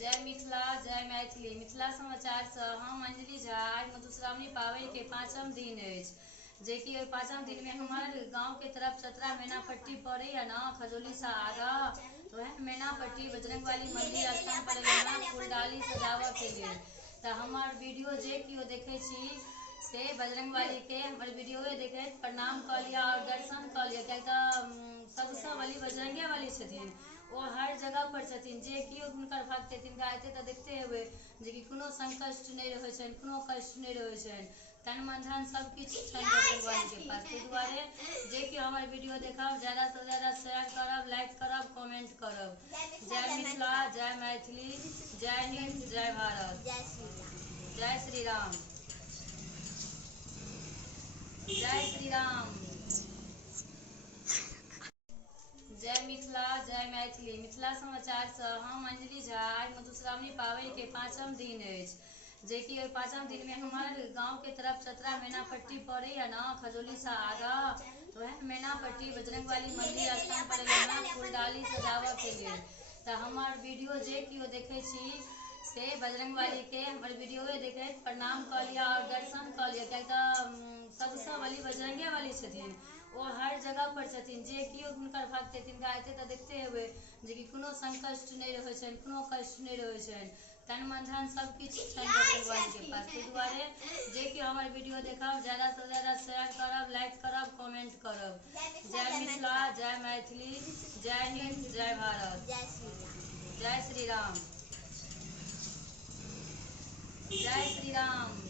जय मिथिला जय मैथिली। मिथिला समाचार से हम अंजलि झा। आज मधुश्रावणी पावनि के 5म दिन अछि, जे कि 5म दिन में हमार गांव के तरफ चतरा मैनापट्टी पड़े ना, खजौली से आगा। तो वह मैनापट्टी बजरंगबली मंदिर स्थान पर फूलडाली सजावट के लिए। तो हमार वीडियो जे कियो देखे छी से बजरंगबली के हमर वीडियो देखे प्रणाम कर लिया और दर्शन कर लिया, क्या सबसे बड़ी बजरंगे वाली छथिन। वो हर जगह पर छथिन, जे कियो हुनकर भक्त तिनका एते तऽ देखते हेबै जे कि कोनो संकट नहीं रहे छनि, कोनो कष्ट नहीं रहे छनि, तन मन धन सब किछ छनि बजरंगबली के पास। ताहि दुआरे जे कि हमर वीडियो देखब ज्यादा से ज्यादा शेयर करब, लाइक करब, कमेंट करब। जय मिथिला जय मैथिली, जय हिंद जय भारत, जय श्री राम, जय श्री राम। जय मिथिला जय मैथिली। मिथिला समाचार से हम अंजलि झा। आज मधुश्रावणी पावनि के 5म दिन अछि, जे कि 5म दिन में हमार गांव के तरफ चतरा मैनापट्टी पड़े ना, खजौली से आगा। तो वह मैनापट्टी बजरंगबली मंदिर स्थान पर फूलडाली सजावट के लिए। तो हमार वीडियो जे कियो देखे छी से बजरंगबली के हमर वीडियो देखे प्रणाम कर लिया और दर्शन कर लिया, क्या सबसे बड़ी बजरंगे वाली छथिन। वो हर जगह पर छथिन, जे कियो हुनकर भक्त तिनका एते तऽ देखते हेबै जे कि कोनो संकट नहीं रहे छनि, कोनो कष्ट नहीं रहे छनि, तन मन धन सब किछ छनि बजरंगबली के पास। ताहि दुआरे जे कि हमर वीडियो देखब ज्यादा से ज्यादा शेयर करब, लाइक करब, कमेंट करब। जय मिथिला जय मैथिली, जय हिंद जय भारत, जय श्री राम, जय श्री राम।